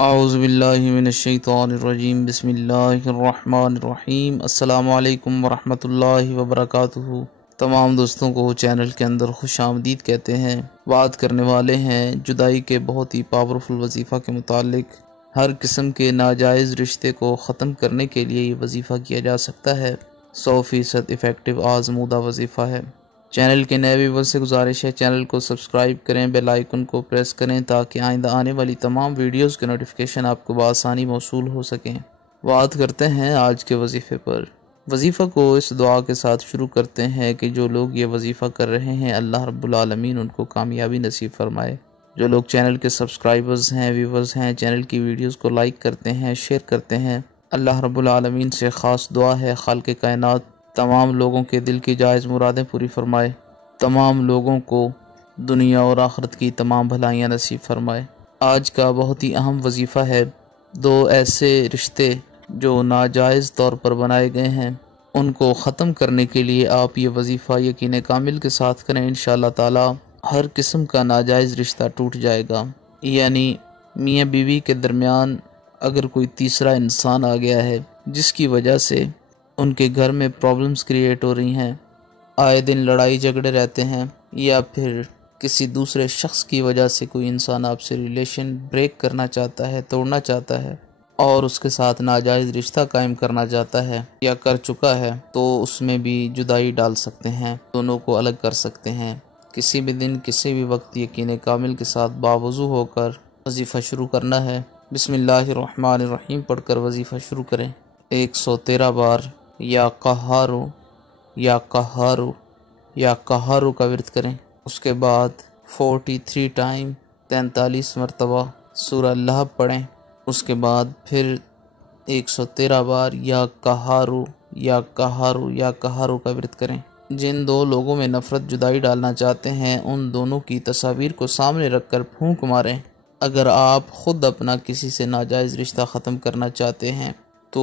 اعوذ باللہ من الشیطان الرجیم، بسم اللہ الرحمن الرحیم۔ السلام علیکم ورحمۃ اللہ وبرکاتہ۔ تمام دوستوں کو چینل کے اندر خوش آمدید کہتے ہیں۔ بات کرنے والے ہیں جدائی کے بہت ہی پاورفل وظیفہ کے متعلق۔ ہر قسم کے ناجائز رشتے کو ختم کرنے کے لیے یہ وظیفہ کیا جا سکتا ہے۔ 100% افیکٹو آزمودہ وظیفہ ہے۔ چینل کے نئے ویور سے گزارش ہے چینل کو سبسکرائب کریں، بیل آئیکن کو پریس کریں تاکہ آئندہ آنے والی تمام ویڈیوز کے نوٹیفیکیشن آپ کو بآسانی موصول ہو سکیں۔ بات کرتے ہیں آج کے وظیفے پر۔ وظیفہ کو اس دعا کے ساتھ شروع کرتے ہیں کہ جو لوگ یہ وظیفہ کر رہے ہیں اللہ رب العالمین ان کو کامیابی نصیب فرمائے۔ جو لوگ چینل کے سبسکرائبرز ہیں، ویورز ہیں، چینل کی ویڈیوز کو لائک کرتے ہیں، شیئر کرتے ہیں، اللہ رب العالمین سے خاص دعا ہے خالق کائنات تمام لوگوں کے دل کی جائز مرادیں پوری فرمائے، تمام لوگوں کو دنیا اور آخرت کی تمام بھلائیاں نصیب فرمائے۔ آج کا بہت ہی اہم وظیفہ ہے۔ دو ایسے رشتے جو ناجائز طور پر بنائے گئے ہیں ان کو ختم کرنے کے لیے آپ یہ وظیفہ یقین کامل کے ساتھ کریں، انشاءاللہ تعالی ہر قسم کا ناجائز رشتہ ٹوٹ جائے گا۔ یعنی میاں بیوی کے درمیان اگر کوئی تیسرا انسان آ گیا ہے جس کی وجہ سے ان کے گھر میں پرابلمز کریٹ ہو رہی ہیں، آئے دن لڑائی جھگڑے رہتے ہیں، یا پھر کسی دوسرے شخص کی وجہ سے کوئی انسان آپ سے ریلیشن بریک کرنا چاہتا ہے، توڑنا چاہتا ہے اور اس کے ساتھ ناجائز رشتہ قائم کرنا چاہتا ہے یا کر چکا ہے، تو اس میں بھی جدائی ڈال سکتے ہیں، دونوں کو الگ کر سکتے ہیں۔ کسی بھی دن کسی بھی وقت یقین کامل کے ساتھ باوضو ہو کر وظیفہ شروع کرنا ہے۔ بسم اللہ الرحمن الرحیم پڑھ کر وظیفہ شروع کریں۔ 113 بار یا قہارو یا قہارو یا قہارو کا ورد کریں۔ اس کے بعد 43 ٹائم 43 مرتبہ سورہ لہب پڑھیں۔ اس کے بعد پھر 113 بار یا قہارو یا قہارو یا قہارو کا ورد کریں۔ جن دو لوگوں میں نفرت جدائی ڈالنا چاہتے ہیں ان دونوں کی تصاویر کو سامنے رکھ کر پھونک ماریں۔ اگر آپ خود اپنا کسی سے ناجائز رشتہ ختم کرنا چاہتے ہیں تو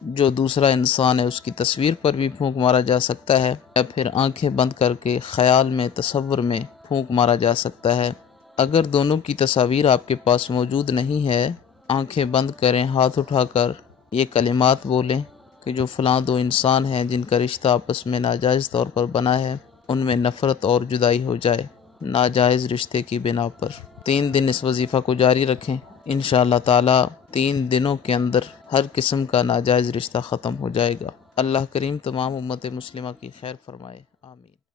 جو دوسرا انسان ہے اس کی تصویر پر بھی پھونک مارا جا سکتا ہے، یا پھر آنکھیں بند کر کے خیال میں تصور میں پھونک مارا جا سکتا ہے۔ اگر دونوں کی تصاویر آپ کے پاس موجود نہیں ہے، آنکھیں بند کریں، ہاتھ اٹھا کر یہ کلمات بولیں کہ جو فلاں دو انسان ہیں جن کا رشتہ آپس میں ناجائز طور پر بنا ہے ان میں نفرت اور جدائی ہو جائے ناجائز رشتے کی بنا پر۔ 3 دن اس وظیفہ کو جاری رکھیں، انشاءاللہ تعالی 3 دنوں کے اندر ہر قسم کا ناجائز رشتہ ختم ہو جائے گا۔ اللہ کریم تمام امت مسلمہ کی خیر فرمائے۔